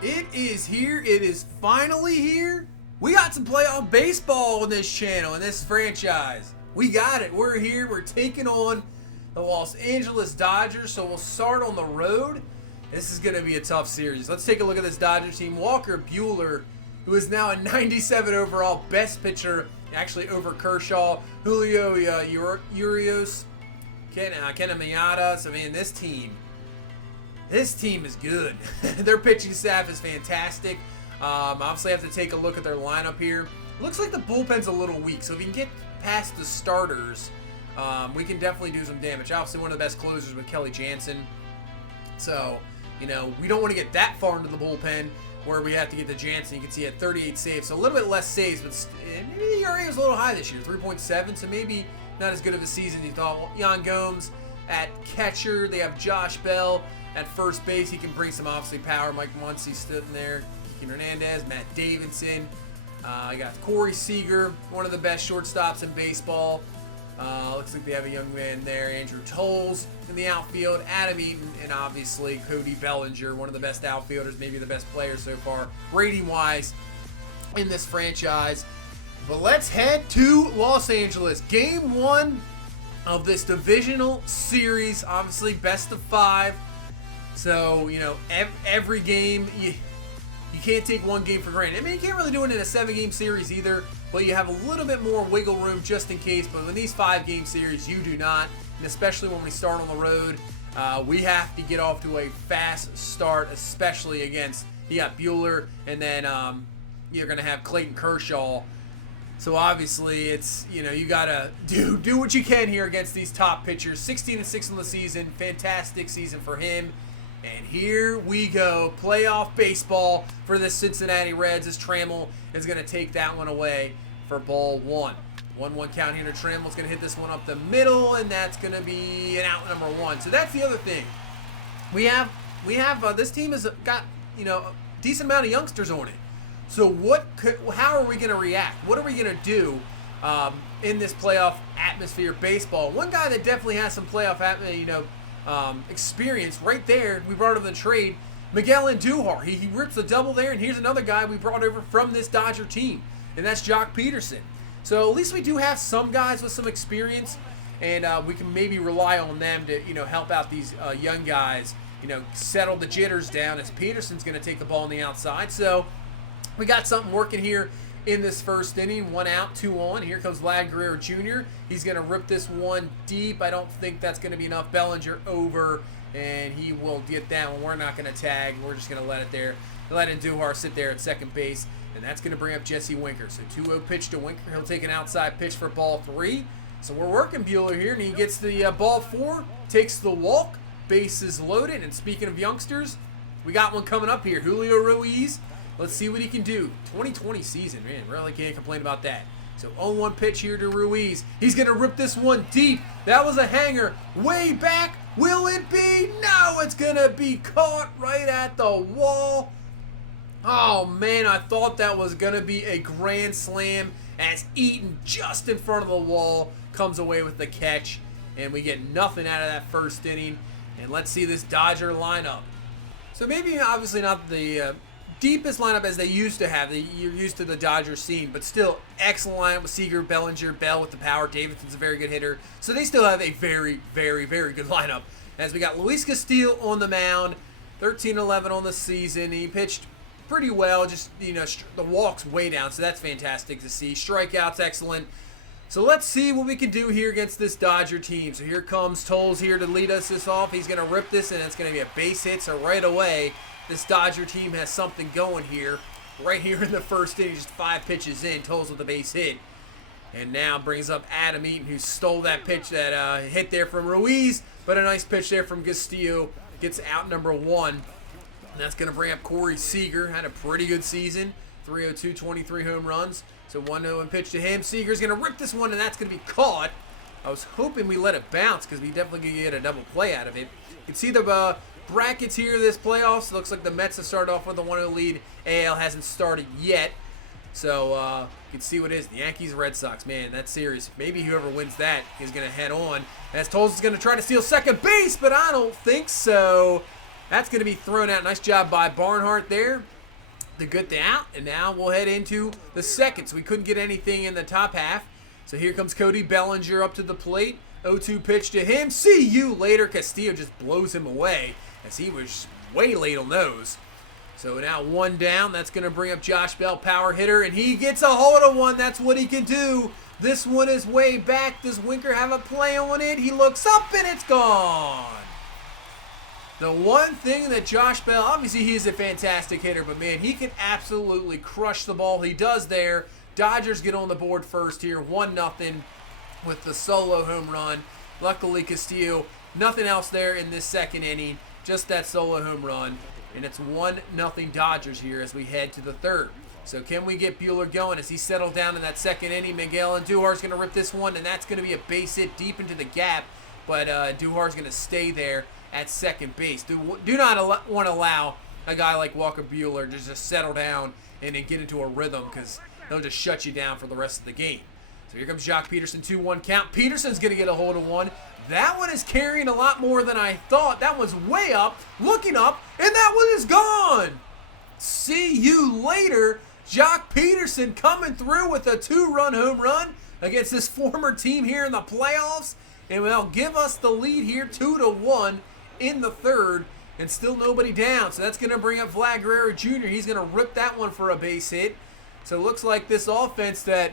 It is here. It is finally here. We got some playoff baseball on this channel, in this franchise. We got it. We're here. We're taking on the Los Angeles Dodgers. So we'll start on the road. This is going to be a tough series. Let's take a look at this Dodgers team. Walker Buehler, who is now a 97 overall, best pitcher, actually over Kershaw. Julio Urias, Kenamiata. So, man, this team is good. Their pitching staff is fantastic. Obviously, I have to take a look at their lineup here. Looks like the bullpen's a little weak, so if you can get past the starters, we can definitely do some damage. Obviously, one of the best closers with Kelly Jansen. So, we don't want to get that far into the bullpen where we have to get to Jansen. You can see he had 38 saves, so a little bit less saves, but maybe the ERA was a little high this year, 3.7, so maybe not as good of a season as you thought. Yan Gomes at catcher. They have Josh Bell at first base. He can bring some, obviously, power. Mike Muncy sitting there. Kike Hernandez, Matt Davidson. I got Corey Seager, one of the best shortstops in baseball. Looks like they have a young man there, Andrew Tolles in the outfield, Adam Eaton, and obviously Cody Bellinger, one of the best outfielders, maybe the best player so far, rating-wise, in this franchise. But let's head to Los Angeles. Game 1 of this divisional series, obviously best of 5. So, every game, you can't take one game for granted. I mean, you can't really do it in a 7-game series either, but you have a little bit more wiggle room just in case. But in these 5-game series, you do not, and especially when we start on the road, we have to get off to a fast start, especially against, you got Buehler, and then you're going to have Clayton Kershaw. So obviously, it's, you got to do what you can here against these top pitchers. 16-6 on the season, fantastic season for him. And here we go, playoff baseball for the Cincinnati Reds as Trammell is going to take that one away for ball 1. 1-1 count here to Trammell. It's going to hit this one up the middle, and that's going to be an out number 1. So that's the other thing. We have this team has got, a decent amount of youngsters on it. So how are we going to react? What are we going to do in this playoff atmosphere baseball? One guy that definitely has some playoff experience right there, we brought him in the trade, Miguel Andujar. He rips the double there, and here's another guy we brought over from this Dodger team, and that's Jock Peterson. So at least we do have some guys with some experience, and we can maybe rely on them to help out these young guys, settle the jitters down as Peterson's going to take the ball on the outside. So we got something working here in this first inning. 1 out, 2 on. Here comes Vlad Guerrero Jr. He's going to rip this one deep. I don't think that's going to be enough. Bellinger over, and he will get that one. We're not going to tag. We're just going to let it there. Let Andujar sit there at second base, and that's going to bring up Jesse Winker. So 2-0 pitch to Winker. He'll take an outside pitch for ball 3. So we're working Buehler here, and he gets the ball 4, takes the walk, bases loaded. And speaking of youngsters, we got one coming up here. Julio Ruiz. Let's see what he can do. 2020 season, man, really can't complain about that. So 0-1 pitch here to Ruiz. He's going to rip this one deep. That was a hanger way back. Will it be? No, it's going to be caught right at the wall. Oh, man, I thought that was going to be a grand slam as Eaton just in front of the wall comes away with the catch. And we get nothing out of that first inning. And let's see this Dodger lineup. So maybe obviously not the deepest lineup as they used to have. You're used to the Dodgers scene, but still excellent lineup with Seager, Bellinger, Bell with the power. Davidson's a very good hitter. So they still have a very, very, very good lineup. As we got Luis Castillo on the mound, 13-11 on the season. He pitched pretty well, just, the walk's way down, so that's fantastic to see. Strikeouts, excellent. So let's see what we can do here against this Dodger team. So here comes Tolles here to lead us this off. He's going to rip this, and it's going to be a base hit, so right away, this Dodger team has something going here. Right here in the first inning, just 5 pitches in, Tolles with a base hit. And now brings up Adam Eaton, who stole that pitch that hit there from Ruiz. But a nice pitch there from Castillo. Gets out number 1. And that's going to bring up Corey Seager. Had a pretty good season. 302, 23 home runs. So 1-0 pitch to him. Seager's going to rip this one, and that's going to be caught. I was hoping we let it bounce because we definitely could get a double play out of it. You can see the brackets here this playoffs. Looks like the Mets have started off with a 1-0 lead. AL hasn't started yet. So you can see what it is. The Yankees, Red Sox. Man, that series, maybe whoever wins that is going to head on. As Tolles is going to try to steal second base, but I don't think so. That's going to be thrown out. Nice job by Barnhart there to get the out. And now we'll head into the second. So we couldn't get anything in the top half. So here comes Cody Bellinger up to the plate. 0-2 pitch to him. See you later. Castillo just blows him away as he was way late on those. So now one down. That's going to bring up Josh Bell, power hitter, and he gets a hold of one. That's what he can do. This one is way back. Does Winker have a play on it? He looks up and it's gone. The one thing that Josh Bell, obviously he is a fantastic hitter, but man, he can absolutely crush the ball. He does there. Dodgers get on the board first here, 1-0 with the solo home run. Luckily Castillo, nothing else there in this second inning, just that solo home run. And it's 1-0 Dodgers here as we head to the third. So can we get Buehler going as he settled down in that second inning? Miguel Andujar's going to rip this one, and that's going to be a base hit deep into the gap. But Andujar's going to stay there at second base. Do not want to allow a guy like Walker Buehler to just settle down and then get into a rhythm, because they'll just shut you down for the rest of the game. So here comes Jock Peterson, 2-1 count. Peterson's going to get a hold of one. That one is carrying a lot more than I thought. That one's way up, looking up, and that one is gone. See you later. Jock Peterson coming through with a 2-run home run against this former team here in the playoffs. And will give us the lead here, 2-1 in the third, and still nobody down. So that's going to bring up Vlad Guerrero Jr. He's going to rip that one for a base hit. So it looks like this offense that,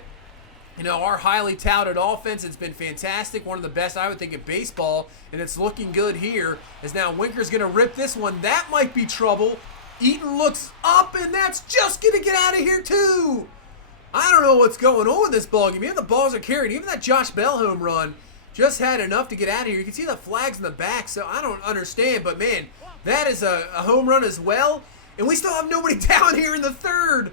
our highly touted offense, it's been fantastic. One of the best, I would think, in baseball. And it's looking good here as now Winker's going to rip this one. That might be trouble. Eaton looks up, and that's just going to get out of here, too. I don't know what's going on with this ballgame. Even the balls are carried. Even that Josh Bell home run just had enough to get out of here. You can see the flags in the back, so I don't understand. But, man, that is a home run as well. And we still have nobody down here in the third,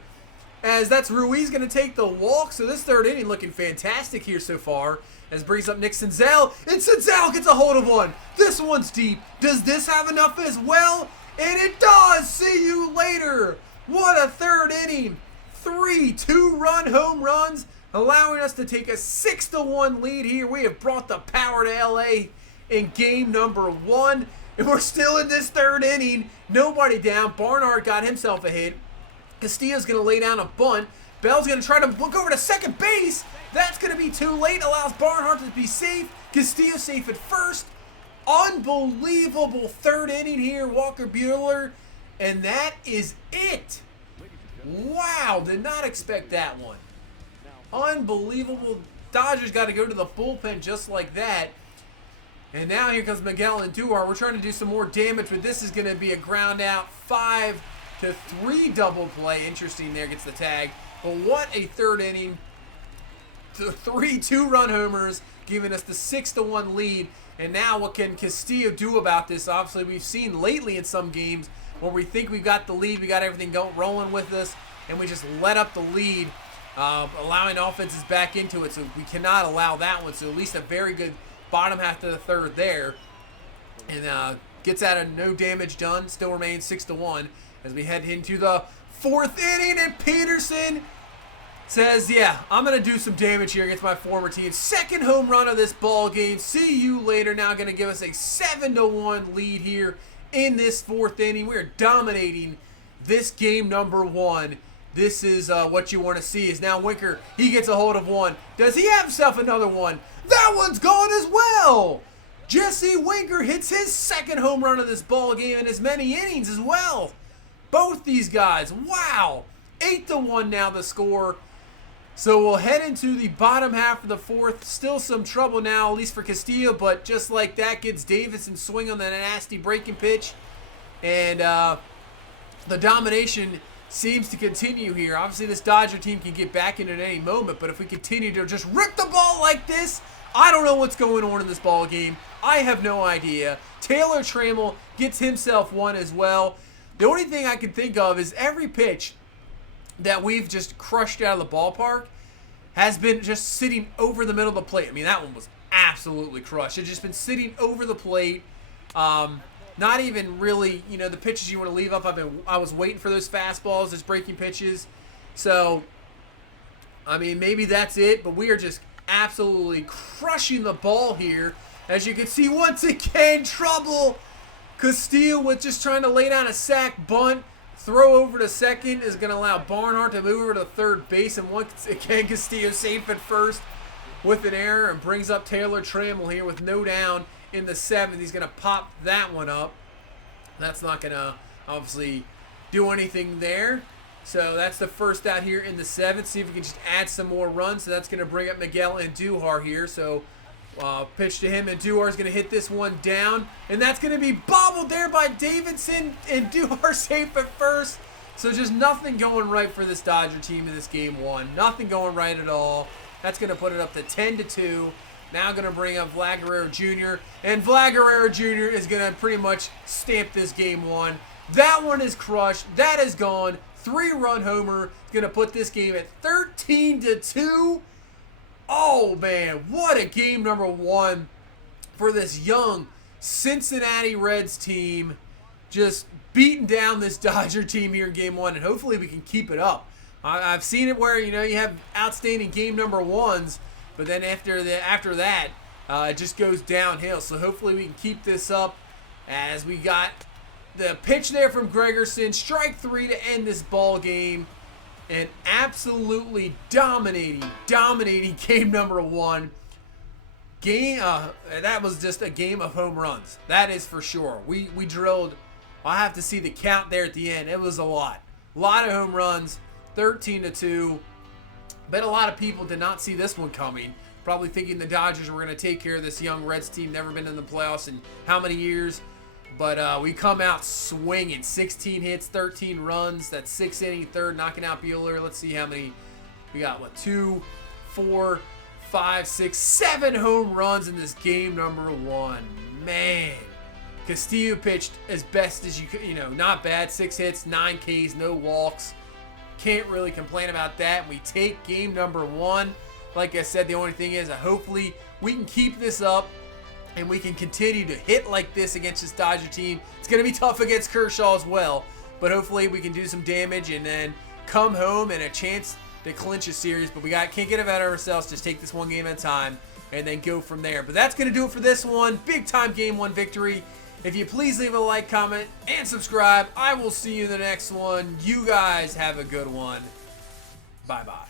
as that's Ruiz going to take the walk. So this third inning looking fantastic here so far, as brings up Nick Senzel. And Senzel gets a hold of one. This one's deep. Does this have enough as well? And it does. See you later. What a third inning. 3 2-run home runs, allowing us to take a 6-1 lead here. We have brought the power to LA in game number 1. And we're still in this third inning. Nobody down. Barnhart got himself a hit. Castillo's going to lay down a bunt. Bell's going to try to look over to second base. That's going to be too late. Allows Barnhart to be safe. Castillo safe at first. Unbelievable third inning here, Walker Buehler. And that is it. Wow, did not expect that one. Unbelievable. Dodgers got to go to the bullpen just like that. And now here comes Miguel Andujar. We're trying to do some more damage, but this is going to be a ground out 5-3 double play. Interesting there, gets the tag. But what a third inning. 3 2-run homers, giving us the 6-1 lead. And now what can Castillo do about this? Obviously, we've seen lately in some games where we think we've got the lead, we got everything rolling with us, and we just let up the lead, allowing offenses back into it. So we cannot allow that one. So at least a very good bottom half of the third there. And gets out of no damage done. Still remains 6-1 as we head into the fourth inning. And Peterson says, yeah, I'm going to do some damage here against my former team. Second home run of this ball game. See you later. Now going to give us a 7-1 lead here in this fourth inning. We are dominating this game number 1. This is what you want to see. Is now Winker, he gets a hold of one. Does he have himself another one? That one's gone as well. Jesse Winker hits his second home run of this ball game in as many innings as well. Both these guys, wow. 8-1 now the score. So we'll head into the bottom half of the fourth. Still some trouble now, at least for Castillo, but just like that, gets Davidson swing on that nasty breaking pitch. And the domination seems to continue here. Obviously, this Dodger team can get back in at any moment, but if we continue to just rip the ball like this, I don't know what's going on in this ball game. I have no idea. Taylor Trammell gets himself one as well. The only thing I can think of is every pitch that we've just crushed out of the ballpark has been just sitting over the middle of the plate. I mean, that one was absolutely crushed. It's just been sitting over the plate. Not even really, the pitches you want to leave up. I was waiting for those fastballs, those breaking pitches. So, I mean, maybe that's it, but we are just absolutely crushing the ball here. As you can see, once again, trouble Castillo with just trying to lay down a sack bunt. Throw over to second is going to allow Barnhart to move over to third base. And once again, Castillo safe at first with an error and brings up Taylor Trammell here with no down in the 7th. He's going to pop that one up. That's not going to obviously do anything there. So that's the first out here in the 7th. See if we can just add some more runs. So that's going to bring up Miguel Andujar here. So pitch to him, and Andujar's going to hit this one down. And that's going to be bobbled there by Davidson. And Andujar safe at first. So just nothing going right for this Dodger team in this game 1. Nothing going right at all. That's going to put it up to 10-2. Now going to bring up Vlad Guerrero Jr. And Vlad Guerrero Jr. is going to pretty much stamp this game 1. That one is crushed. That is gone. 3-run homer. Going to put this game at 13-2. Oh, man. What a game number 1 for this young Cincinnati Reds team. Just beating down this Dodger team here in game 1. And hopefully we can keep it up. I've seen it where, you have outstanding game number 1s, but then after that, it just goes downhill. So hopefully we can keep this up as we got the pitch there from Gregerson. Strike 3 to end this ball game. And absolutely dominating game number 1. That was just a game of home runs. That is for sure. We drilled, I'll have to see the count there at the end. It was a lot. A lot of home runs. 13-2. Bet a lot of people did not see this one coming. Probably thinking the Dodgers were going to take care of this young Reds team. Never been in the playoffs in how many years. But we come out swinging. 16 hits, 13 runs. That's 6 inning third, knocking out Buehler. Let's see how many. We got, 2, 4, 5, 6, 7 home runs in this game number 1. Man. Castillo pitched as best as you could. Not bad. 6 hits, 9 Ks, no walks. Can't really complain about that. We take game number 1. Like I said, the only thing is hopefully we can keep this up and we can continue to hit like this against this Dodger team. It's going to be tough against Kershaw as well, but hopefully we can do some damage and then come home and a chance to clinch a series. But we can't get ahead of ourselves. Just take this one game at a time and then go from there. But that's going to do it for this one. Big time game 1 victory. If you please leave a like, comment, and subscribe. I will see you in the next one. You guys have a good one. Bye-bye.